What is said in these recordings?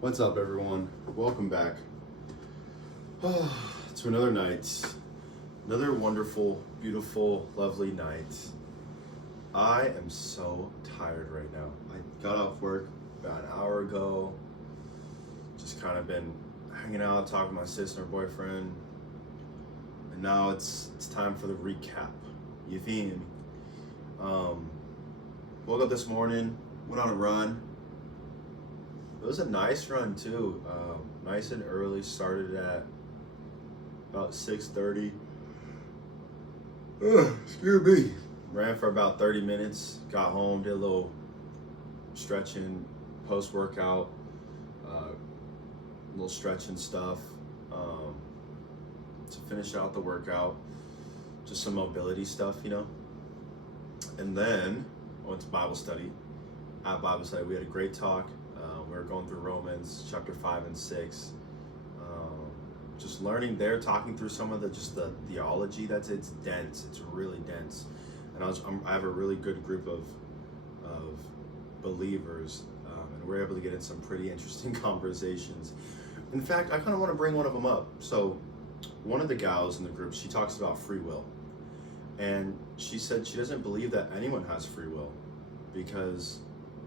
What's up, everyone? Welcome back to another night. Another wonderful, beautiful, lovely night. I am so tired right now. I got off work about an hour ago. Just kind of been hanging out, talking to my sister and boyfriend. And now it's time for the recap. You feel me? Woke up this morning, went on a run. It was a nice run too. Nice and early. Started at about 6:30. Excuse me. Ran for about 30 minutes. Got home, did a little stretching, post workout, little stretching stuff to finish out the workout. Just some mobility stuff, And then I went to Bible study. At Bible study, we had a great talk. We were going through Romans chapter 5 and 6. Just learning there, talking through some of the theology. It's dense. It's really dense. And I have a really good group of believers, and we're able to get in some pretty interesting conversations. In fact, I kind of want to bring one of them up. So, one of the gals in the group, she talks about free will, and she said she doesn't believe that anyone has free will because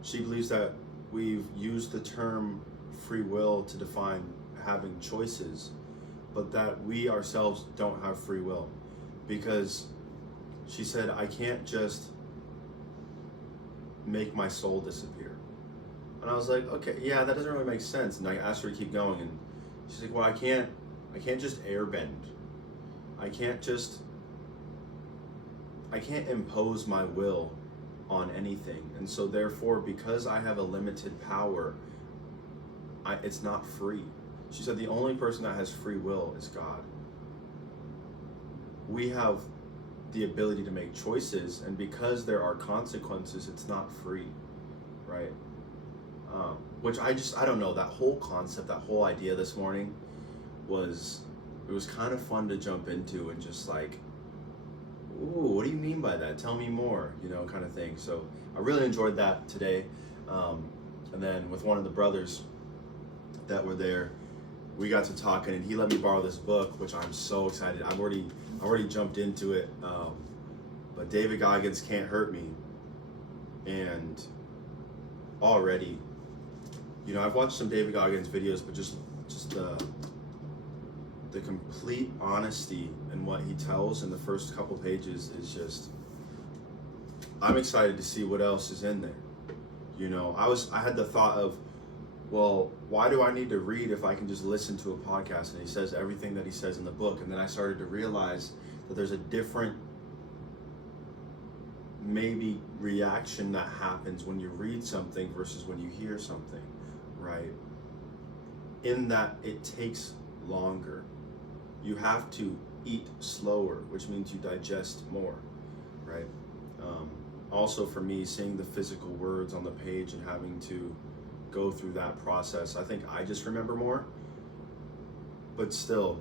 she believes that we've used the term free will to define having choices, but that we ourselves don't have free will. Because she said, I can't just make my soul disappear. And I was like, okay, yeah, that doesn't really make sense. And I asked her to keep going, and she's like, well, I can't just airbend. I can't impose my will on anything. And so therefore, because I have a limited power, it's not free. She said the only person that has free will is God. We have the ability to make choices, and because there are consequences, it's not free, right? Which I don't know, that whole concept, that whole idea this morning was kind of fun to jump into and just like, ooh, what do you mean by that? Tell me more, kind of thing. So I really enjoyed that today. And then with one of the brothers that were there, we got to talking, and he let me borrow this book, which I'm so excited. I've already jumped into it. But David Goggins Can't Hurt Me. And already, I've watched some David Goggins videos, but just the complete honesty in what he tells in the first couple pages is just, I'm excited to see what else is in there. I had the thought of, well, why do I need to read if I can just listen to a podcast and he says everything that he says in the book? And then I started to realize that there's a different maybe reaction that happens when you read something versus when you hear something, right? In that it takes longer. You have to eat slower, which means you digest more, right? Also for me, seeing the physical words on the page and having to go through that process, I think I just remember more. But still,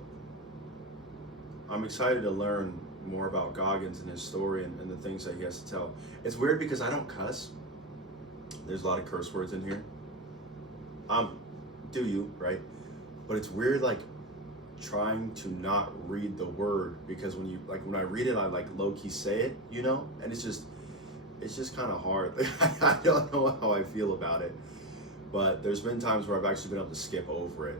I'm excited to learn more about Goggins and his story and the things that he has to tell. It's weird because I don't cuss. There's a lot of curse words in here. Do you, right? But it's weird, like, trying to not read the word, because when I read it, I like low-key say it, and it's just kind of hard. I don't know how I feel about it, but there's been times where I've actually been able to skip over it,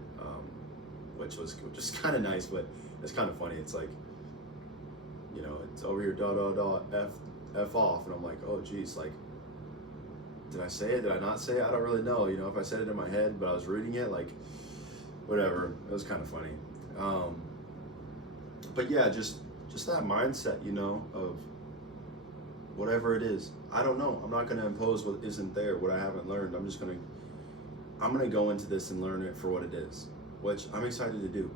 which was just kind of nice, but it's kind of funny. It's like, it's over here, F off, and I'm like, oh geez, like, did I say it? Did I not say it? I don't really know, if I said it in my head, but I was reading it, like, whatever. It was kind of funny. But yeah, just that mindset, of whatever it is. I don't know. I'm not going to impose what isn't there, what I haven't learned. I'm going to go into this and learn it for what it is, which I'm excited to do.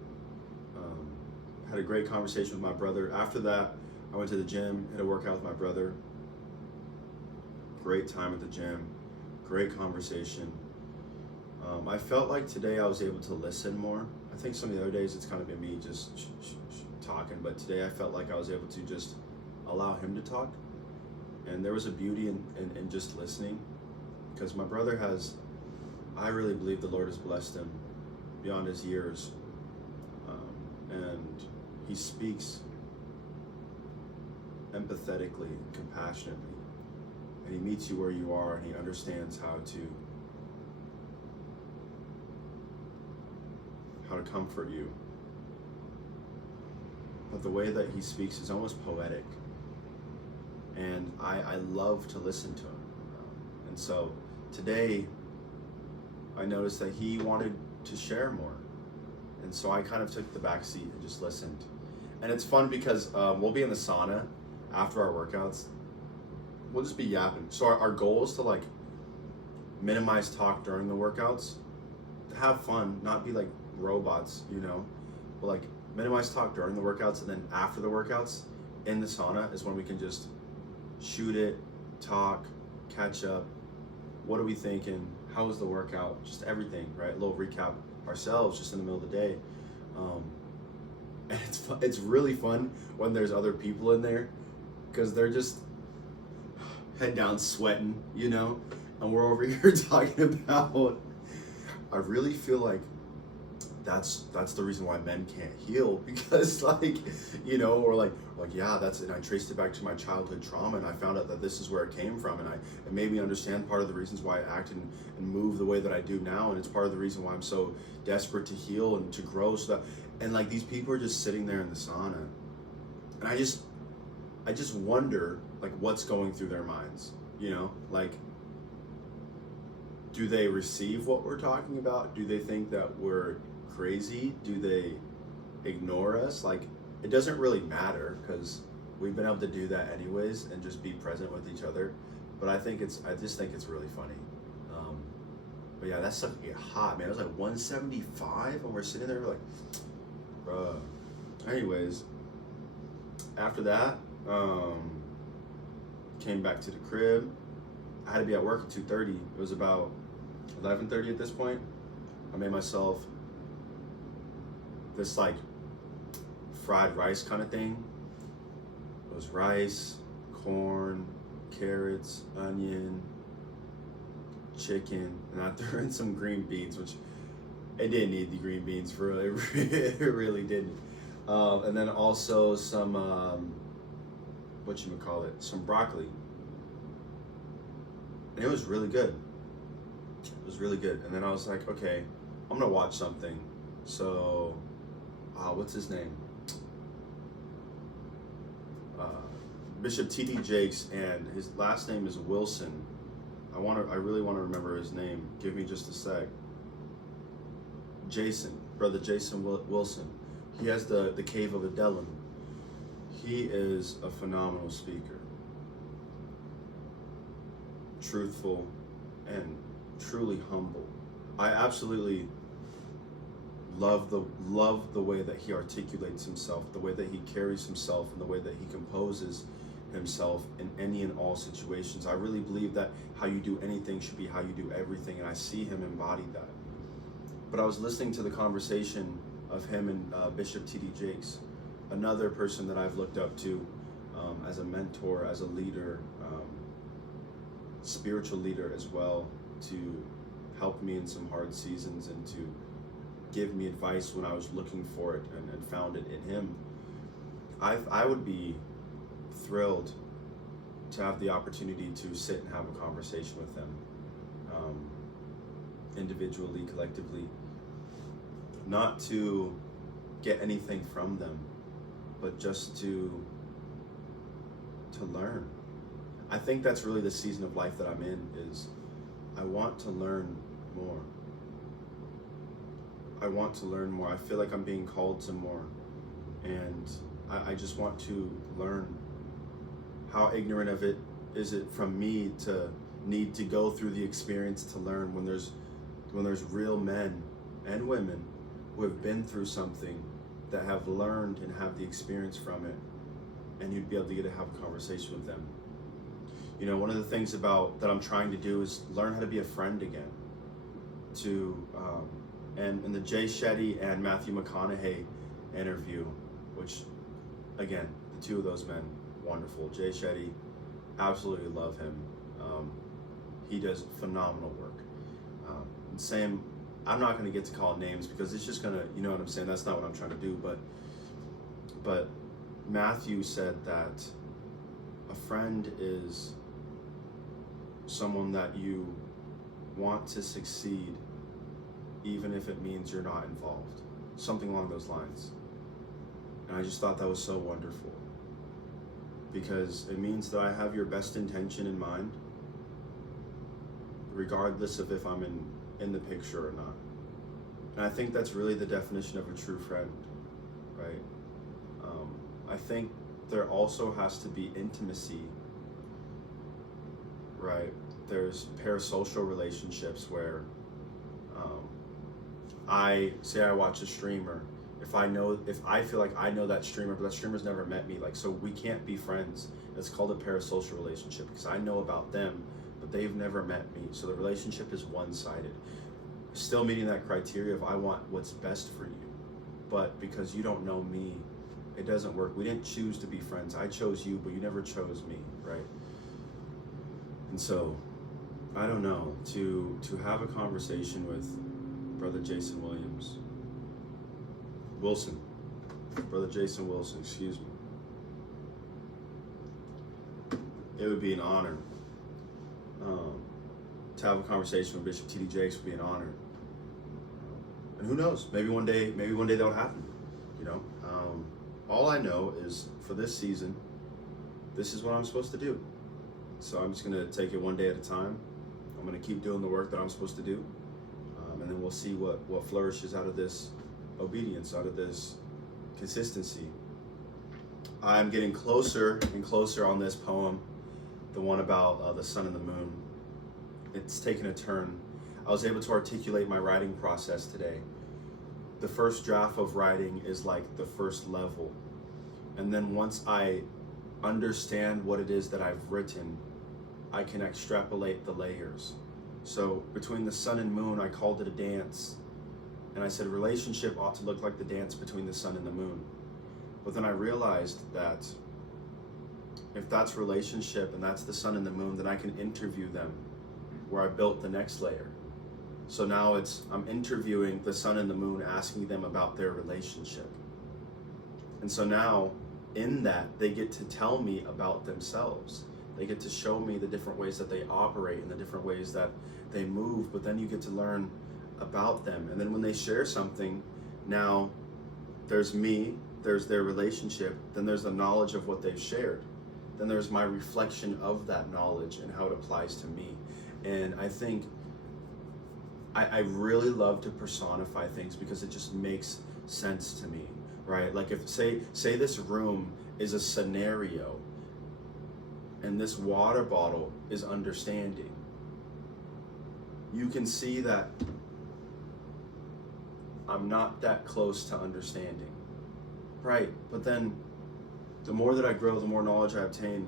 Had a great conversation with my brother. After that, I went to the gym, had a workout with my brother. Great time at the gym, great conversation. I felt like today I was able to listen more. I think some of the other days it's kind of been me just talking, but today I felt like I was able to just allow him to talk. And there was a beauty in just listening, because my brother has I really believe the Lord has blessed him beyond his years, and he speaks empathetically, compassionately, and he meets you where you are, and he understands how to comfort you. But the way that he speaks is almost poetic, and I love to listen to him. And so today I noticed that he wanted to share more, and so I kind of took the back seat and just listened. And it's fun because we'll be in the sauna after our workouts. We'll just be yapping. So our goal is to like minimize talk during the workouts, to have fun, not be like robots, you know, but like minimize talk during the workouts, and then after the workouts in the sauna is when we can just shoot it, talk, catch up. What are we thinking? How was the workout? Just everything, right? A little recap ourselves just in the middle of the day. And it's really fun when there's other people in there, because they're just head down sweating, you know, and we're over here talking about, I really feel like that's the reason why men can't heal, because like, you know, or like yeah, that's it. I traced it back to my childhood trauma, and I found out that this is where it came from, and it made me understand part of the reasons why I act and move the way that I do now, and it's part of the reason why I'm so desperate to heal and to grow. So that, and like these people are just sitting there in the sauna, and I just wonder like what's going through their minds, you know, like, do they receive what we're talking about? Do they think that we're crazy? Do they ignore us? Like, it doesn't really matter, because we've been able to do that anyways and just be present with each other. But I just think it's really funny. But yeah, that stuff can get hot, man. It was like 175 and we're sitting there like, bruh. Anyways, after that, came back to the crib. I had to be at work at 2:30. It was about 11:30 at this point. I made myself this like fried rice kind of thing. It was rice, corn, carrots, onion, chicken, and I threw in some green beans, which it didn't need the green beans for real. It really didn't. And then also some some broccoli. And it was really good. It was really good. And then I was like, okay, I'm gonna watch something. So, what's his name? Bishop T.D. Jakes, and his last name is Wilson. I really want to remember his name. Give me just a sec. Brother Jason Wilson. He has the Cave of Adullam. He is a phenomenal speaker. Truthful and truly humble. I absolutely love the way that he articulates himself, the way that he carries himself, and the way that he composes himself in any and all situations. I really believe that how you do anything should be how you do everything, and I see him embody that. But I was listening to the conversation of him and Bishop T.D. Jakes, another person that I've looked up to as a mentor, as a leader, spiritual leader as well, to help me in some hard seasons and to give me advice when I was looking for it, and found it in him. I would be thrilled to have the opportunity to sit and have a conversation with them, individually, collectively, not to get anything from them, but just to learn. I think that's really the season of life that I'm in, is I want to learn more. I want to learn more. I feel like I'm being called to more, and I just want to learn. How ignorant of it is it from me to need to go through the experience to learn, when there's real men and women who have been through something, that have learned and have the experience from it, and you'd be able to get to have a conversation with them. You know, one of the things that I'm trying to do is learn how to be a friend again. And in the Jay Shetty and Matthew McConaughey interview, which, again, the two of those men, wonderful. Jay Shetty, absolutely love him. He does phenomenal work. same, I'm not going to get to call names because it's just going to, you know what I'm saying? That's not what I'm trying to do. But Matthew said that a friend is someone that you want to succeed even if it means you're not involved. Something along those lines. And I just thought that was so wonderful, because it means that I have your best intention in mind, regardless of if I'm in the picture or not. And I think that's really the definition of a true friend, right? I think there also has to be intimacy, right? There's parasocial relationships where I watch a streamer. If I feel like I know that streamer, but that streamer's never met me, like, so we can't be friends. It's called a parasocial relationship because I know about them, but they've never met me. So the relationship is one-sided. Still meeting that criteria of I want what's best for you, but because you don't know me, it doesn't work. We didn't choose to be friends. I chose you, but you never chose me, right? And so, I don't know, to have a conversation with Brother Jason Wilson, Brother Jason Wilson, excuse me. It would be an honor. To have a conversation with Bishop T.D. Jakes would be an honor. And who knows, maybe one day that'll happen, you know? All I know is for this season, this is what I'm supposed to do. So I'm just gonna take it one day at a time. I'm gonna keep doing the work that I'm supposed to do. And then we'll see what flourishes out of this obedience, out of this consistency. I'm getting closer and closer on this poem, the one about the sun and the moon. It's taken a turn. I was able to articulate my writing process today. The first draft of writing is like the first level. And then once I understand what it is that I've written, I can extrapolate the layers. So between the sun and moon, I called it a dance. And I said relationship ought to look like the dance between the sun and the moon. But then I realized that if that's relationship and that's the sun and the moon, then I can interview them, where I built the next layer. So now I'm interviewing the sun and the moon, asking them about their relationship. And so now in that, they get to tell me about themselves. They get to show me the different ways that they operate and the different ways that they move, but then you get to learn about them. And then when they share something, now there's me, there's their relationship, then there's the knowledge of what they've shared. Then there's my reflection of that knowledge and how it applies to me. And I think I really love to personify things because it just makes sense to me, right? Like if say this room is a scenario and this water bottle is understanding, you can see that I'm not that close to understanding, right? But then the more that I grow, the more knowledge I obtain,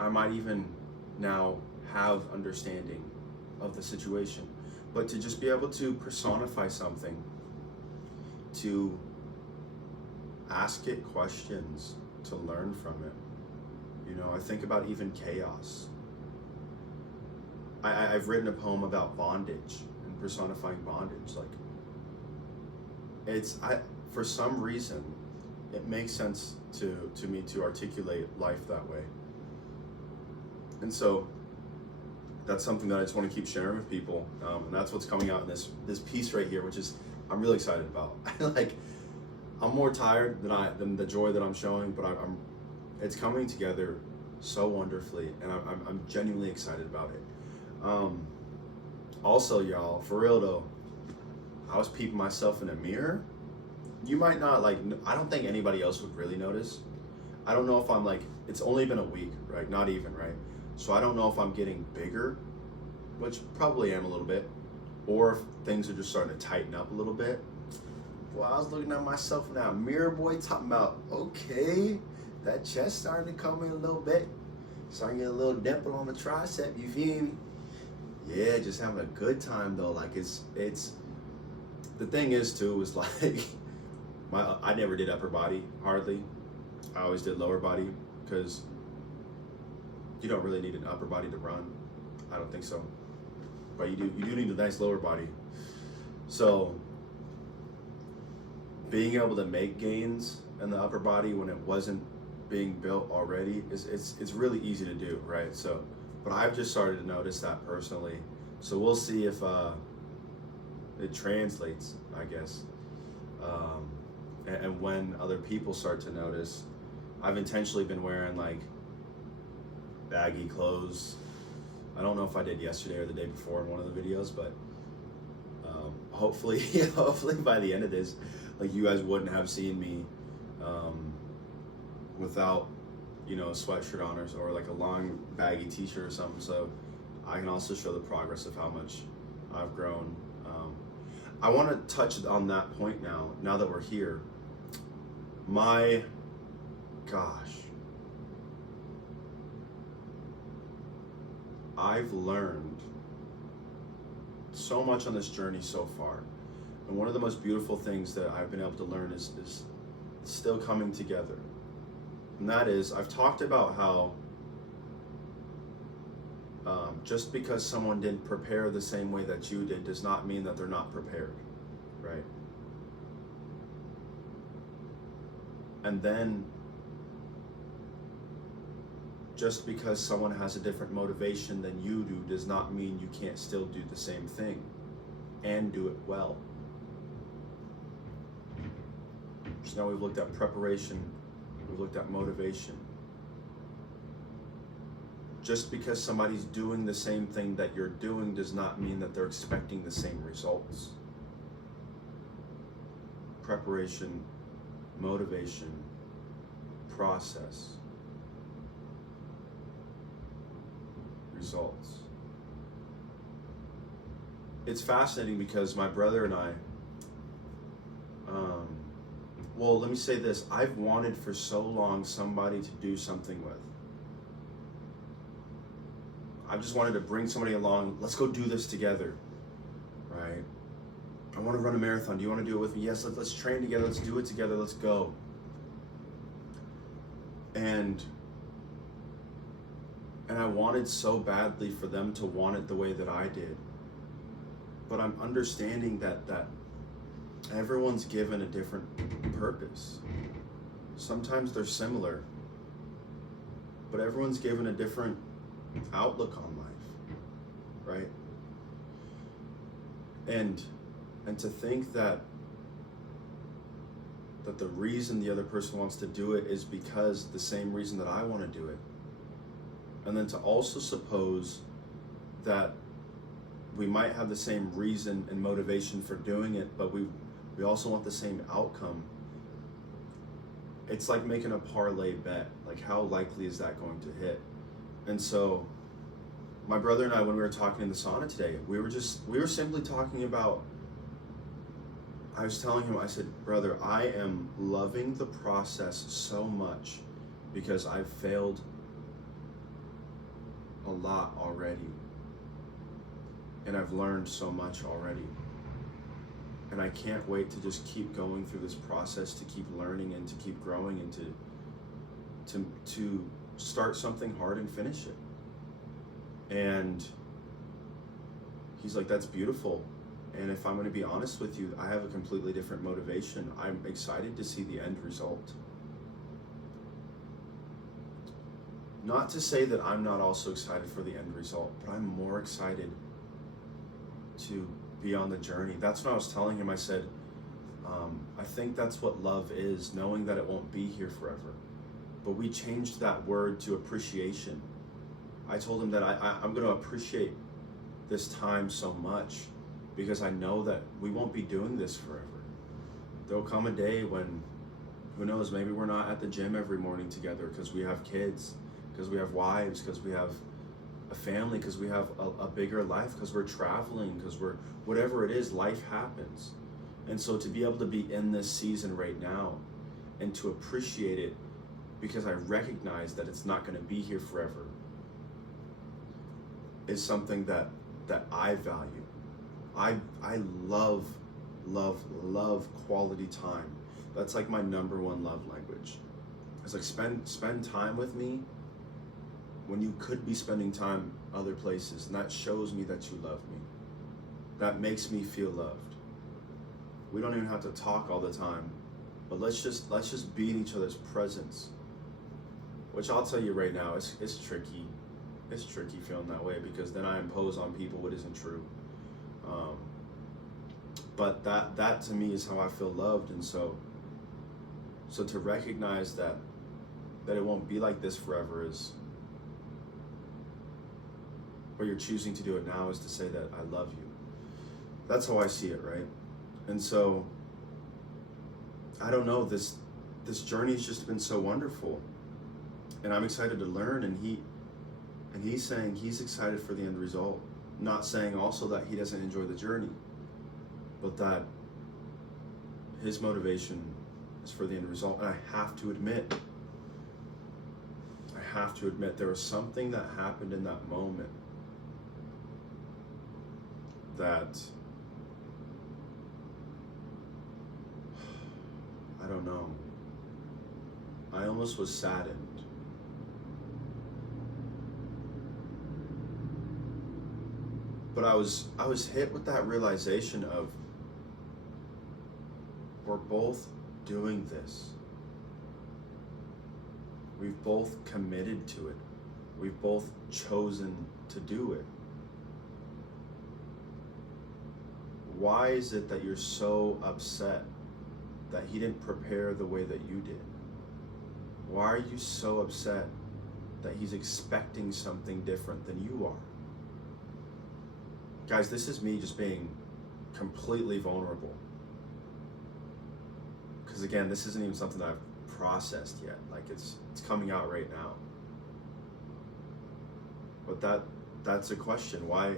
I might even now have understanding of the situation. But to just be able to personify something, to ask it questions, to learn from it. You know, I think about even chaos. I've written a poem about bondage and personifying bondage. Like, for some reason, it makes sense to me to articulate life that way. And so that's something that I just want to keep sharing with people. And that's what's coming out in this piece right here, which is, I'm really excited about. I'm more tired than the joy that I'm showing, but it's coming together so wonderfully, and I'm genuinely excited about it. Also, y'all, for real though, I was peeping myself in a mirror. You might not I don't think anybody else would really notice. I don't know if I'm it's only been a week, right? Not even, right? So I don't know if I'm getting bigger, which probably am a little bit, or if things are just starting to tighten up a little bit. Well, I was looking at myself in that mirror, boy, talking about, okay, that chest starting to come in a little bit. Starting to get a little dimple on the tricep, you feel me? Yeah, just having a good time though. It's the thing is too, is I never did upper body, hardly. I always did lower body, because you don't really need an upper body to run. I don't think so. but you do need a nice lower body. So being able to make gains in the upper body when it wasn't being built already it's really easy to do, right? So, but I've just started to notice that personally. So we'll see if it translates, I guess, and when other people start to notice. I've intentionally been wearing like baggy clothes. I don't know if I did yesterday or the day before in one of the videos, but hopefully by the end of this, like, you guys wouldn't have seen me without, a sweatshirt on or like a long baggy t-shirt or something. So I can also show the progress of how much I've grown. I want to touch on that point now that we're here. My gosh, I've learned so much on this journey so far. And one of the most beautiful things that I've been able to learn is still coming together. And that is, I've talked about how just because someone didn't prepare the same way that you did does not mean that they're not prepared, right? And then just because someone has a different motivation than you do does not mean you can't still do the same thing and do it well. So now we've looked at preparation, we've looked at motivation. Just because somebody's doing the same thing that you're doing does not mean that they're expecting the same results. Preparation, motivation, process, results. It's fascinating because my brother and I, well, let me say this. I've wanted for so long somebody to do something with. I've just wanted to bring somebody along. Let's go do this together, right? I want to run a marathon. Do you want to do it with me? Yes, let's train together. Let's do it together. Let's go. And I wanted so badly for them to want it the way that I did. But I'm understanding that everyone's given a different purpose. Sometimes they're similar, but everyone's given a different outlook on life, right? And to think that the reason the other person wants to do it is because the same reason that I want to do it. And then to also suppose that we might have the same reason and motivation for doing it, but we also want the same outcome. It's like making a parlay bet. Like, how likely is that going to hit? And so my brother and I, when we were talking in the sauna today, we were simply talking about, I was telling him, I said, brother, I am loving the process so much because I've failed a lot already. And I've learned so much already. And I can't wait to just keep going through this process, to keep learning and to keep growing and to start something hard and finish it. And he's like, that's beautiful. And if I'm going to be honest with you, I have a completely different motivation. I'm excited to see the end result. Not to say that I'm not also excited for the end result, but I'm more excited to be on the journey. That's what I was telling him. I said, I think that's what love is, knowing that it won't be here forever. But we changed that word to appreciation. I told him that I'm going to appreciate this time so much because I know that we won't be doing this forever. There'll come a day when, who knows, maybe we're not at the gym every morning together because we have kids, because we have wives, because we have a family, because we have a bigger life, because we're traveling, because we're, whatever it is, life happens. And so to be able to be in this season right now and to appreciate it because I recognize that it's not going to be here forever is something that I value. I love quality time. That's like my number one love language. It's like spend time with me when you could be spending time other places, and that shows me that you love me. That makes me feel loved. We don't even have to talk all the time, but let's just be in each other's presence. Which I'll tell you right now, it's tricky. It's tricky feeling that way, because then I impose on people what isn't true. But that to me is how I feel loved, and so to recognize that it won't be like this forever is, or you're choosing to do it now, is to say that I love you. That's how I see it, right? And so I don't know, this journey's just been so wonderful, and I'm excited to learn, and he's saying he's excited for the end result, not saying also that he doesn't enjoy the journey, but that his motivation is for the end result. And I have to admit there was something that happened in that moment that, I don't know, I almost was saddened. But I was hit with that realization of, we're both doing this. We've both committed to it. We've both chosen to do it. Why is it that you're so upset that he didn't prepare the way that you did? Why are you so upset that he's expecting something different than you are? Guys, this is me just being completely vulnerable. Because again, this isn't even something that I've processed yet. Like it's coming out right now. But that's a question. Why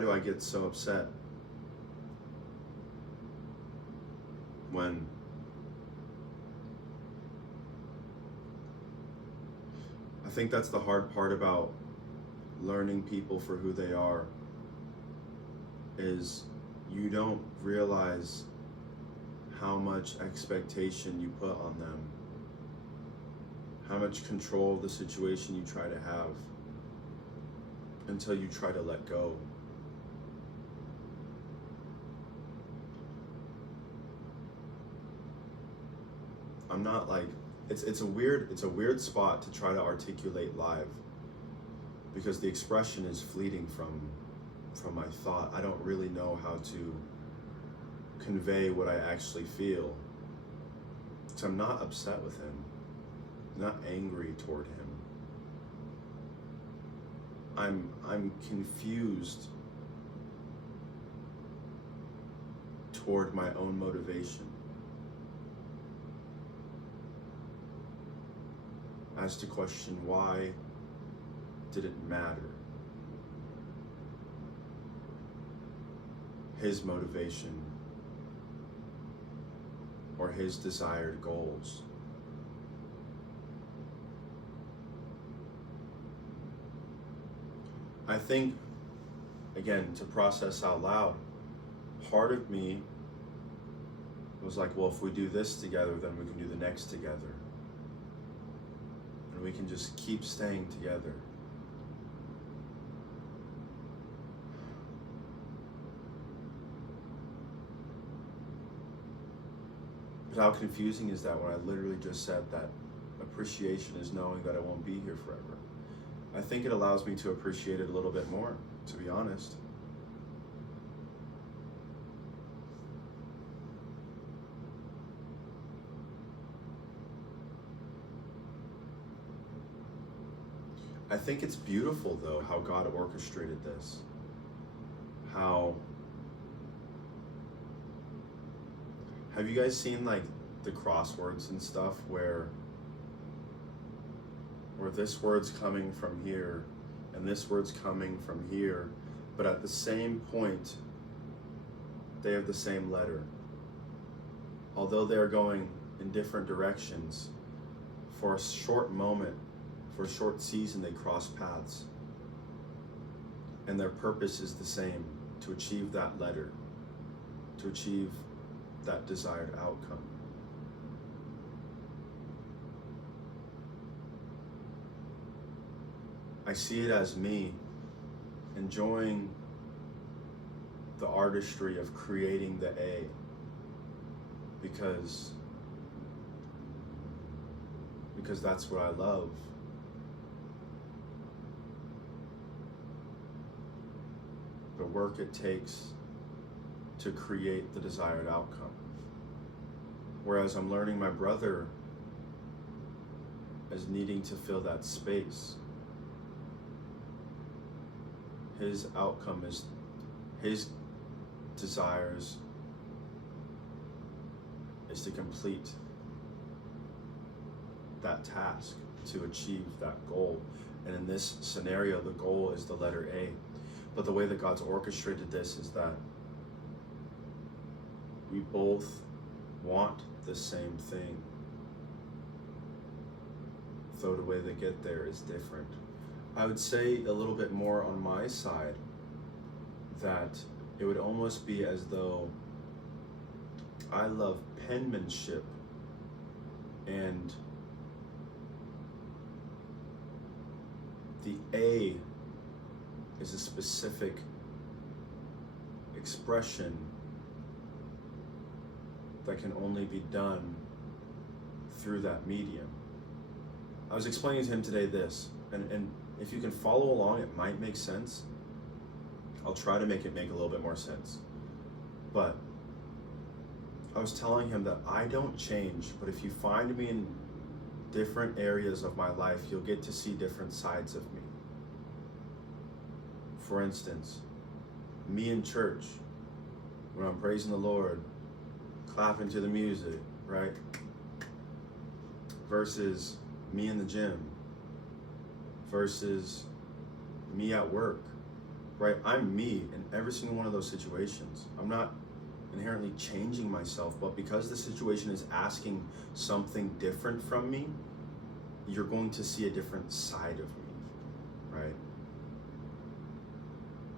do I get so upset when I think that's the hard part about learning people for who they are, is you don't realize how much expectation you put on them, how much control of the situation you try to have, until you try to let go. I'm not like, it's a weird spot to try to articulate live, because the expression is fleeting from my thought. I don't really know how to convey what I actually feel. So I'm not upset with him, I'm not angry toward him. I'm confused toward my own motivation as to question, why did it matter? His motivation or his desired goals. I think, again, to process out loud, part of me was like, well, if we do this together, then we can do the next together. And we can just keep staying together. But how confusing is that when I literally just said that appreciation is knowing that I won't be here forever? I think it allows me to appreciate it a little bit more, to be honest. I think it's beautiful, though, how God orchestrated this. How... Have you guys seen, like, the crosswords and stuff where this word's coming from here and this word's coming from here, but at the same point, they have the same letter? Although they're going in different directions, for a short moment, for a short season, they cross paths. And their purpose is the same, to achieve that letter, to achieve that desired outcome. I see it as me enjoying the artistry of creating the A, because that's what I love. The work it takes to create the desired outcome. Whereas I'm learning my brother as needing to fill that space. His outcome is, his desires is to complete that task, to achieve that goal. And in this scenario, the goal is the letter A. But the way that God's orchestrated this is that we both want the same thing, though the way they get there is different. I would say a little bit more on my side that it would almost be as though I love penmanship, and the A is a specific expression that can only be done through that medium. I was explaining to him today this, and if you can follow along, it might make sense. I'll try to make it make a little bit more sense. But I was telling him that I don't change, but if you find me in different areas of my life, you'll get to see different sides of me. For instance, me in church, when I'm praising the Lord, clapping to the music, right? Versus me in the gym, versus me at work, right? I'm me in every single one of those situations. I'm not inherently changing myself, but because the situation is asking something different from me, you're going to see a different side of me, right?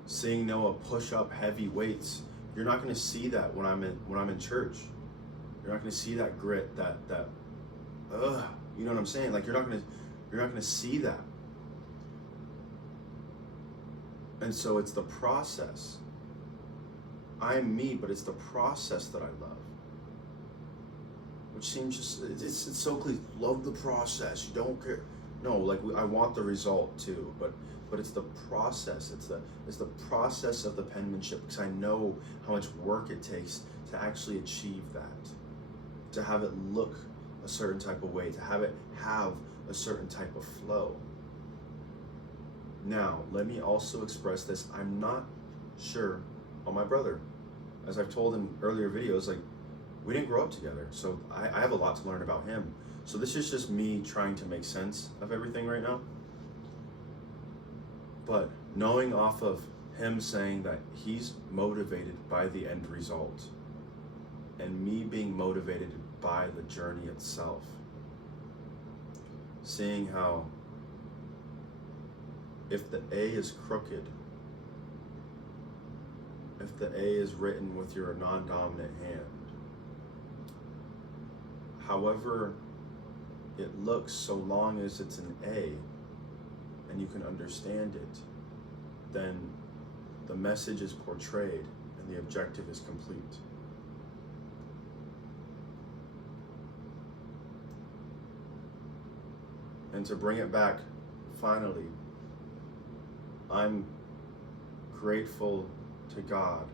Seeing Noah push up heavy weights, you're not going to see that when I'm in church. You're not going to see that grit, that you know what I'm saying? Like you're not going to see that. And so it's the process. I'm me, but it's the process that I love. Which seems just, it's so clear. Love the process. You don't care. No, like I want the result too, but it's the process. It's the process of the penmanship, because I know how much work it takes to actually achieve that, to have it look a certain type of way, to have it have a certain type of flow. Now, let me also express this. I'm not sure on my brother. As I've told in earlier videos, like we didn't grow up together, so I have a lot to learn about him. So this is just me trying to make sense of everything right now. But knowing off of him saying that he's motivated by the end result, and me being motivated by the journey itself, seeing how if the A is crooked, if the A is written with your non-dominant hand, however it looks, so long as it's an A and you can understand it, then the message is portrayed and the objective is complete. And to bring it back, finally, I'm grateful to God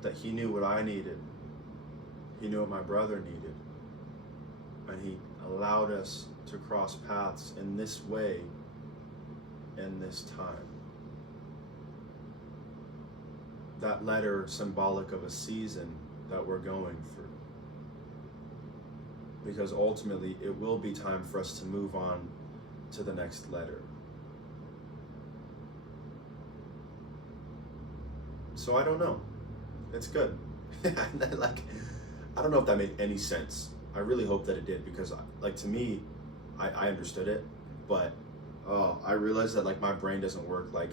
that He knew what I needed. He knew what my brother needed. And He allowed us to cross paths in this way, in this time. That letter symbolic of a season that we're going through. Because ultimately it will be time for us to move on to the next letter. So I don't know. It's good. Like, I don't know if that made any sense. I really hope that it did, because like to me, I understood it, but I realized that like my brain doesn't work like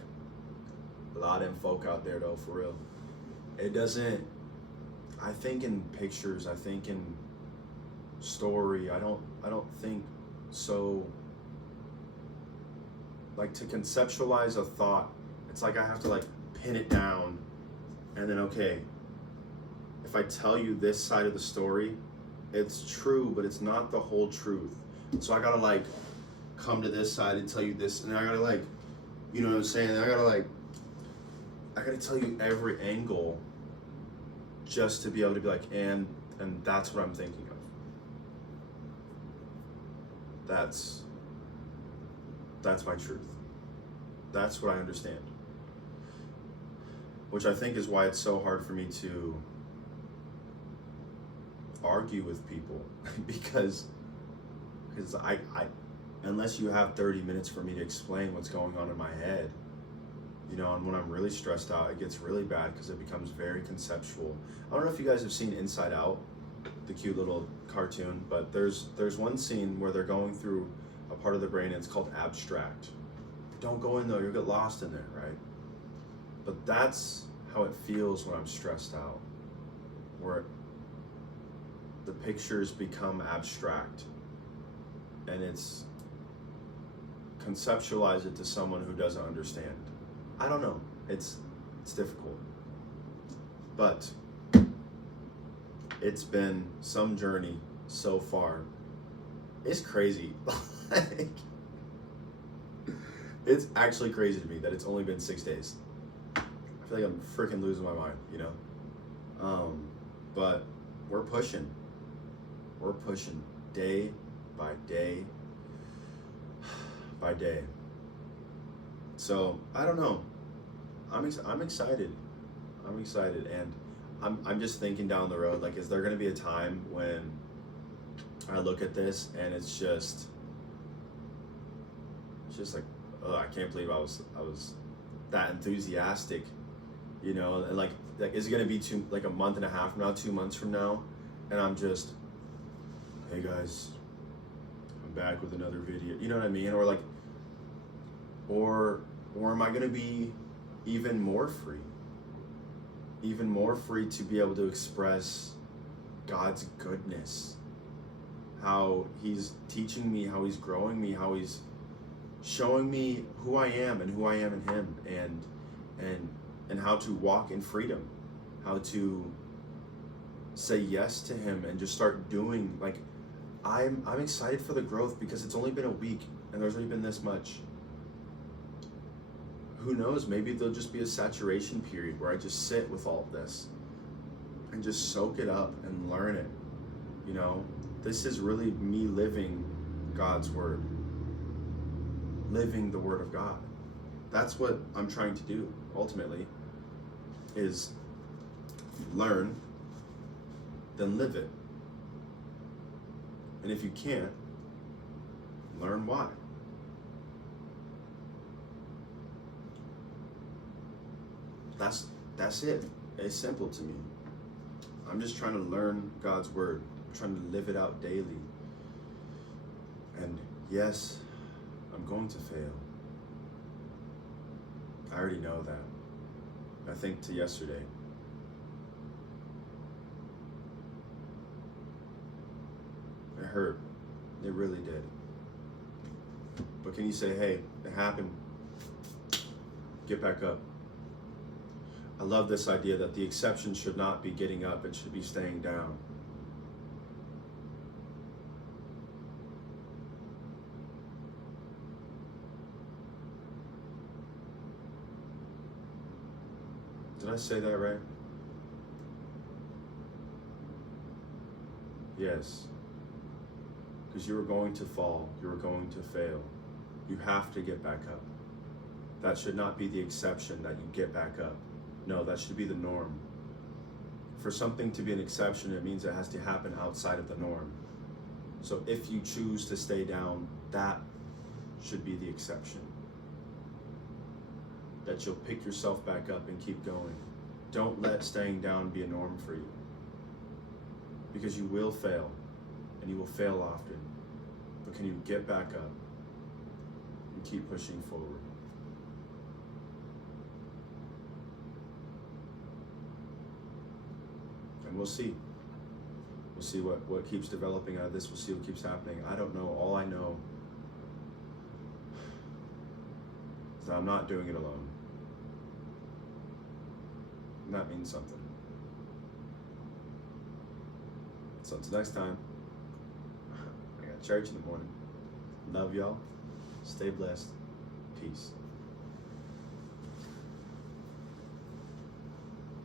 a lot of them folk out there though, for real. It doesn't, I think in pictures, I think in story, I don't think so like to conceptualize a thought, it's like I have to like pin it down, and then okay, if I tell you this side of the story, it's true, but it's not the whole truth. So I gotta like come to this side and tell you this, and I gotta like, you know what I'm saying? I gotta tell you every angle just to be able to be like, and that's what I'm thinking of. That's my truth. That's what I understand. Which I think is why it's so hard for me to argue with people because I unless you have 30 minutes for me to explain what's going on in my head, you know, and when I'm really stressed out, it gets really bad because it becomes very conceptual. I don't know if you guys have seen Inside Out, the cute little cartoon, but there's one scene where they're going through a part of the brain and it's called abstract. Don't go in though, you'll get lost in there, right? But that's how it feels when I'm stressed out, where the pictures become abstract, and it's conceptualize it to someone who doesn't understand. I don't know, it's difficult, but it's been some journey so far. It's crazy. Like, it's actually crazy to me that it's only been 6 days. I feel like I'm freaking losing my mind, you know? But we're pushing day by day by day. So I don't know. I'm excited. And I'm just thinking down the road, like, is there going to be a time when I look at this and it's just like, oh, I can't believe I was that enthusiastic, you know? And like is it going to be like a month and a half from now, 2 months from now, and I'm just, hey guys, I'm back with another video, you know what I mean? Or like, or am I going to be even more free to be able to express God's goodness, how he's teaching me, how he's growing me, how he's showing me who I am and who I am in him, and how to walk in freedom, how to say yes to him and just start doing. Like, I'm excited for the growth because it's only been a week and there's already been this much. Who knows, maybe there'll just be a saturation period where I just sit with all of this and just soak it up and learn it. You know, this is really me living God's word, living the word of God. That's what I'm trying to do ultimately, is learn, then live it. And if you can't, learn why. That's it. It's simple to me. I'm just trying to learn God's word. I'm trying to live it out daily. And yes, I'm going to fail. I already know that. I think to yesterday. It hurt. It really did. But can you say, hey, it happened. Get back up. I love this idea that the exception should not be getting up, it should be staying down. Did I say that right? Yes. Because you were going to fall, you were going to fail. You have to get back up. That should not be the exception, that you get back up. No, that should be the norm. For something to be an exception, it means it has to happen outside of the norm. So if you choose to stay down, that should be the exception. That you'll pick yourself back up and keep going. Don't let staying down be a norm for you. Because you will fail, and you will fail often. But can you get back up and keep pushing forward? And we'll see. We'll see what keeps developing out of this. We'll see what keeps happening. I don't know. All I know and I'm not doing it alone. And that means something. So until next time, I got church in the morning. Love y'all. Stay blessed. Peace.